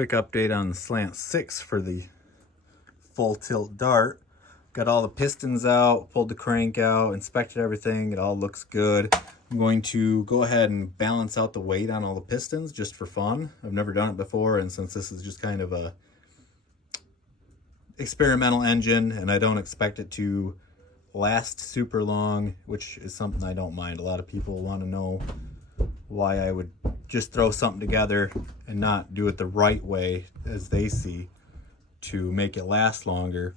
Quick update on the Slant 6 for the full tilt dart. Got all the pistons out, pulled the crank out, inspected everything. It all looks good. I'm going to go ahead and balance out the weight on all the pistons just for fun. I've never done it before, and since this is just kind of a experimental engine and I don't expect it to last super long, which is something I don't mind. A lot of people want to know why I would just throw something together and not do it the right way as they see to make it last longer.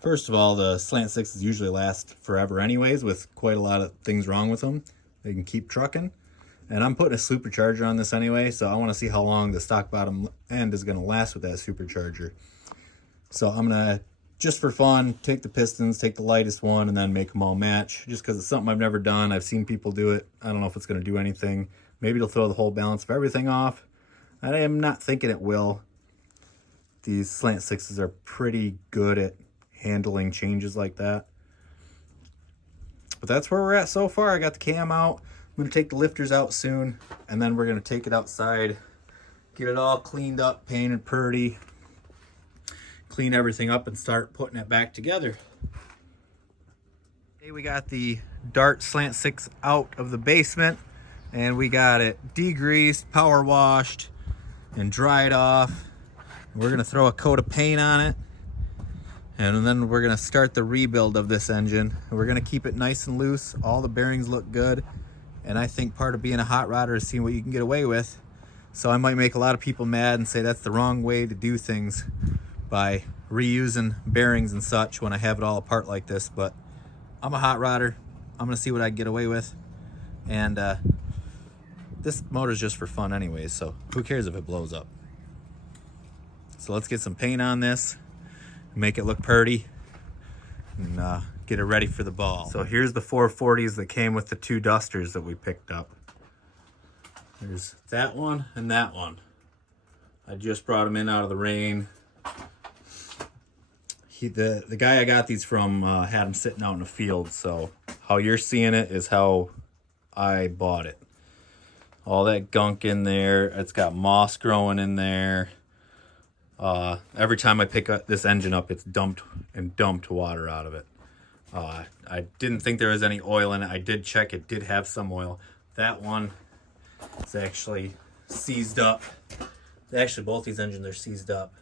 First of all, the Slant 6s usually last forever anyways, with quite a lot of things wrong with them. They can keep trucking. And I'm putting a supercharger on this anyway, so I want to see how long the stock bottom end is going to last with that supercharger. So I'm going to, just for fun, take the pistons, take the lightest one, and then make them all match. Just because it's something I've never done. I've seen people do it. I don't know if it's going to do anything. Maybe it'll throw the whole balance of everything off. I am not thinking it will. These Slant 6s are pretty good at handling changes like that. But that's where we're at so far. I got the cam out. I'm going to take the lifters out soon, and then we're going to take it outside, get it all cleaned up, painted pretty, clean everything up, and start putting it back together. Okay, we got the Dart Slant 6 out of the basement, and we got it degreased, power washed, and dried off. We're going to throw a coat of paint on it, and then we're going to start the rebuild of this engine. We're going to keep it nice and loose. All the bearings look good, and I think part of being a hot rodder is seeing what you can get away with. So I might make a lot of people mad and say that's the wrong way to do things by reusing bearings and such when I have it all apart like this, but I'm a hot rodder. I'm going to see what I can get away with, and this motor's just for fun anyways, so who cares if it blows up. So let's get some paint on this, make it look pretty, and get it ready for the ball. So here's the 440s that came with the two dusters that we picked up. There's that one and that one. I just brought them in out of the rain. The guy I got these from had them sitting out in the field, so how you're seeing it is how I bought it. All that gunk in there. It's got moss growing in there. Every time I pick up this engine up, it's dumped water out of it. I didn't think there was any oil in it. I did check. It did have some oil. That one is actually seized up. Actually, both these engines are seized up.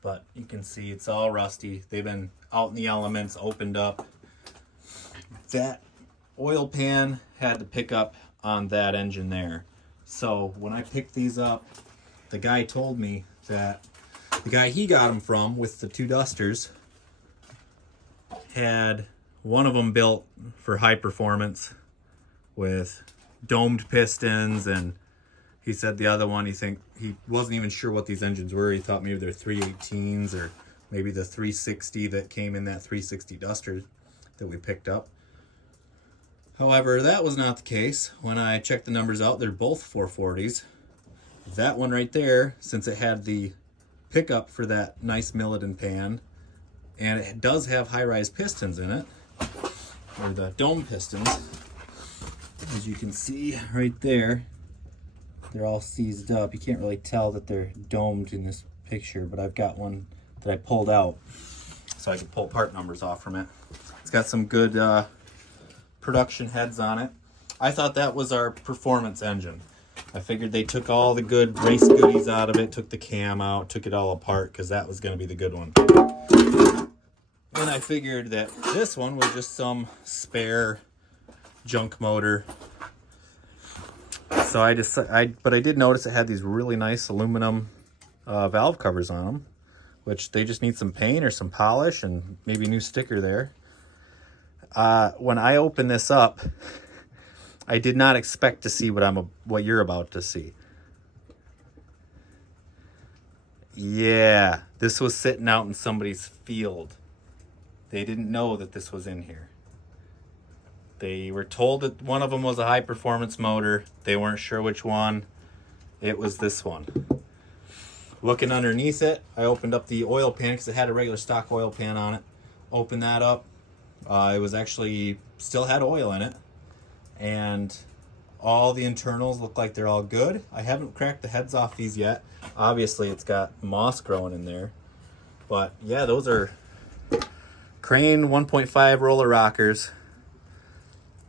But you can see it's all rusty. They've been out in the elements, opened up. That oil pan had to pick up on that engine there. So when I picked these up, the guy told me that the guy he got them from with the two dusters had one of them built for high performance with domed pistons, and he said the other one, he wasn't even sure what these engines were. He thought maybe they're 318s or maybe the 360 that came in that 360 duster that we picked up. However, that was not the case. When I checked the numbers out, they're both 440s. That one right there, since it had the pickup for that nice Milledon pan, and it does have high-rise pistons in it, or the dome pistons, as you can see right there, they're all seized up. You can't really tell that they're domed in this picture, but I've got one that I pulled out so I can pull part numbers off from it. It's got some good production heads on it. I thought that was our performance engine. I figured they took all the good race goodies out of it, took the cam out, took it all apart, because that was going to be the good one. And I figured that this one was just some spare junk motor. So but I did notice it had these really nice aluminum valve covers on them, which they just need some paint or some polish and maybe a new sticker there. When I opened this up, I did not expect to see what you're about to see. Yeah, this was sitting out in somebody's field. They didn't know that this was in here. They were told that one of them was a high performance motor. They weren't sure which one. It was this one. Looking underneath it, I opened up the oil pan because it had a regular stock oil pan on it. Opened that up. It was actually still had oil in it. And all the internals look like they're all good. I haven't cracked the heads off these yet. Obviously it's got moss growing in there. But yeah, those are Crane 1.5 roller rockers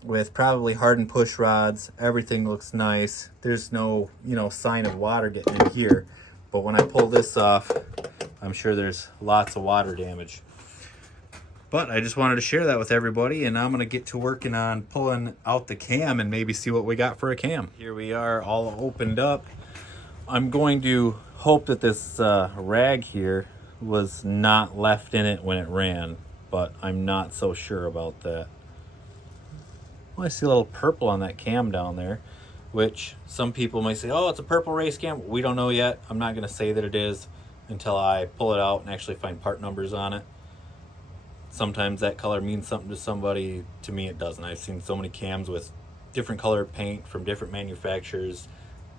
with probably hardened push rods. Everything looks nice. There's no, sign of water getting in here. But when I pull this off, I'm sure there's lots of water damage. But I just wanted to share that with everybody, and I'm gonna get to working on pulling out the cam and maybe see what we got for a cam. Here we are, all opened up. I'm going to hope that this rag here was not left in it when it ran, but I'm not so sure about that. Well, I see a little purple on that cam down there, which some people might say, oh, it's a purple race cam. We don't know yet. I'm not gonna say that it is until I pull it out and actually find part numbers on it. Sometimes that color means something to somebody. To me, it doesn't. I've seen so many cams with different colored paint from different manufacturers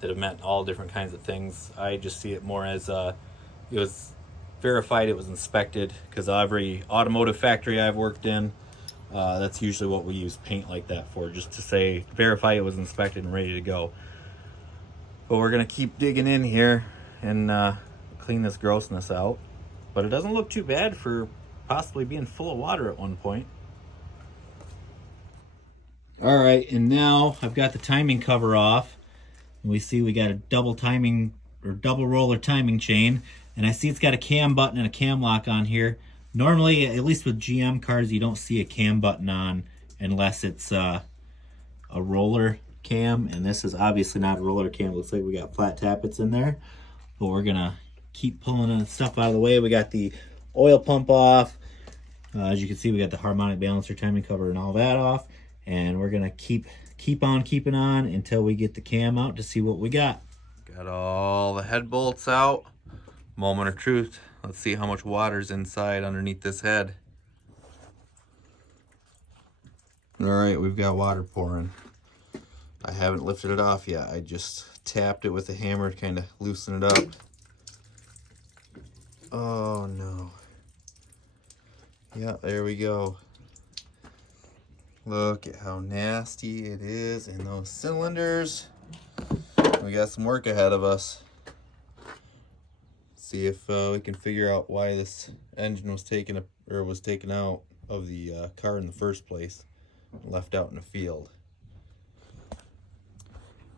that have meant all different kinds of things. I just see it more as it was verified, it was inspected, because every automotive factory I've worked in, that's usually what we use paint like that for, just to say, verify it was inspected and ready to go. But we're gonna keep digging in here and clean this grossness out. But it doesn't look too bad for possibly being full of water at one point. All right, and now I've got the timing cover off, and we see we got a double timing or double roller timing chain, and I see it's got a cam button and a cam lock on here. Normally, at least with GM cars, you don't see a cam button on unless it's a roller cam, and this is obviously not a roller cam. It looks like we got flat tappets in there, but we're gonna keep pulling stuff out of the way. We got the oil pump off. As you can see, we got the harmonic balancer timing cover and all that off, and we're gonna keep on keeping on until we get the cam out to see what we got. Got all the head bolts out. Moment of truth. Let's see how much water's inside underneath this head. All right, we've got water pouring. I haven't lifted it off yet. I just tapped it with a hammer to kind of loosen it up. Oh no. Yeah, there we go. Look at how nasty it is in those cylinders. We got some work ahead of us. See if we can figure out why this engine was taken out of the car in the first place, left out in the field.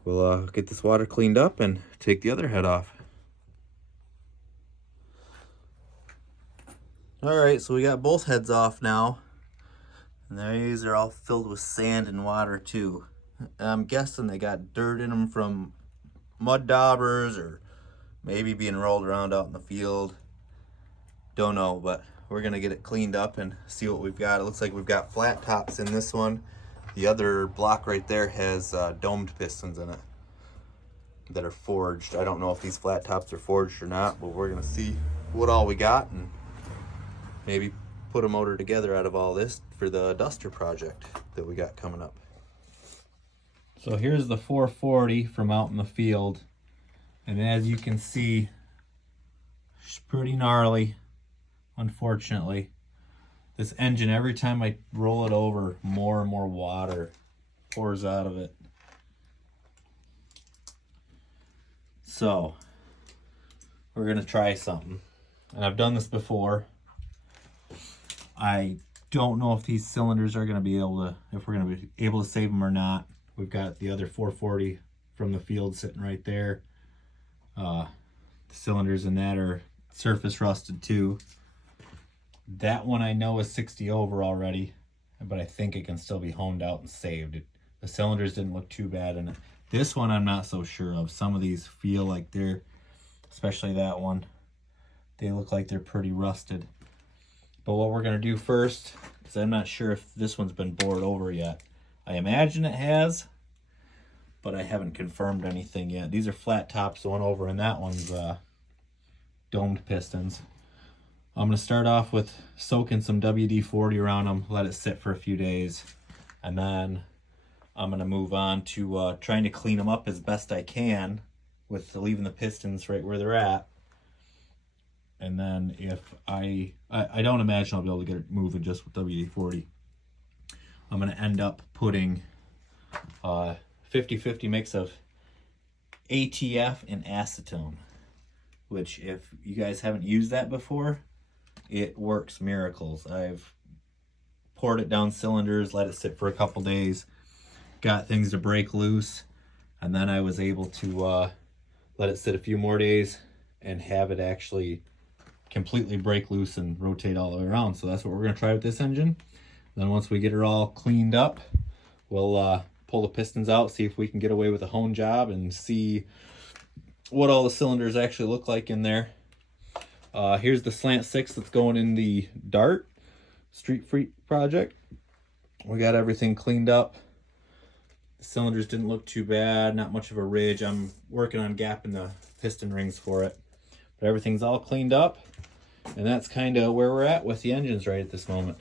We'll get this water cleaned up and take the other head off. Alright, so we got both heads off now. And these are all filled with sand and water too. I'm guessing they got dirt in them from mud daubers or maybe being rolled around out in the field. Don't know, but we're gonna get it cleaned up and see what we've got. It looks like we've got flat tops in this one. The other block right there has domed pistons in it that are forged. I don't know if these flat tops are forged or not, but we're gonna see what all we got and maybe put a motor together out of all this for the Duster project that we got coming up. So here's the 440 from out in the field, and as you can see, it's pretty gnarly, unfortunately. This engine, every time I roll it over, more and more water pours out of it. So we're gonna try something, and I've done this before. I don't know if these cylinders are going to be able to, if we're going to be able to save them or not. We've got the other 440 from the field sitting right there. The cylinders in that are surface rusted too. That one I know is 60 over already, but I think it can still be honed out and saved. The cylinders didn't look too bad in it. This one I'm not so sure of. Some of these feel like they're, especially that one, they look like they're pretty rusted. But what we're going to do first, because I'm not sure if this one's been bored over yet. I imagine it has, but I haven't confirmed anything yet. These are flat tops going over, and that one's domed pistons. I'm going to start off with soaking some WD-40 around them, let it sit for a few days, and then I'm going to move on to trying to clean them up as best I can with leaving the pistons right where they're at. And then if I don't imagine I'll be able to get it moving just with WD-40. I'm going to end up putting 50-50 mix of ATF and acetone, which if you guys haven't used that before, it works miracles. I've poured it down cylinders, let it sit for a couple days, got things to break loose, and then I was able to let it sit a few more days and have it actually completely break loose and rotate all the way around. So that's what we're going to try with this engine. Then once we get it all cleaned up, we'll pull the pistons out, see if we can get away with a hone job and see what all the cylinders actually look like in there. Here's the Slant 6 that's going in the Dart Street Freak project. We got everything cleaned up. The cylinders didn't look too bad, not much of a ridge. I'm working on gapping the piston rings for it. But everything's all cleaned up, and that's kind of where we're at with the engines right at this moment.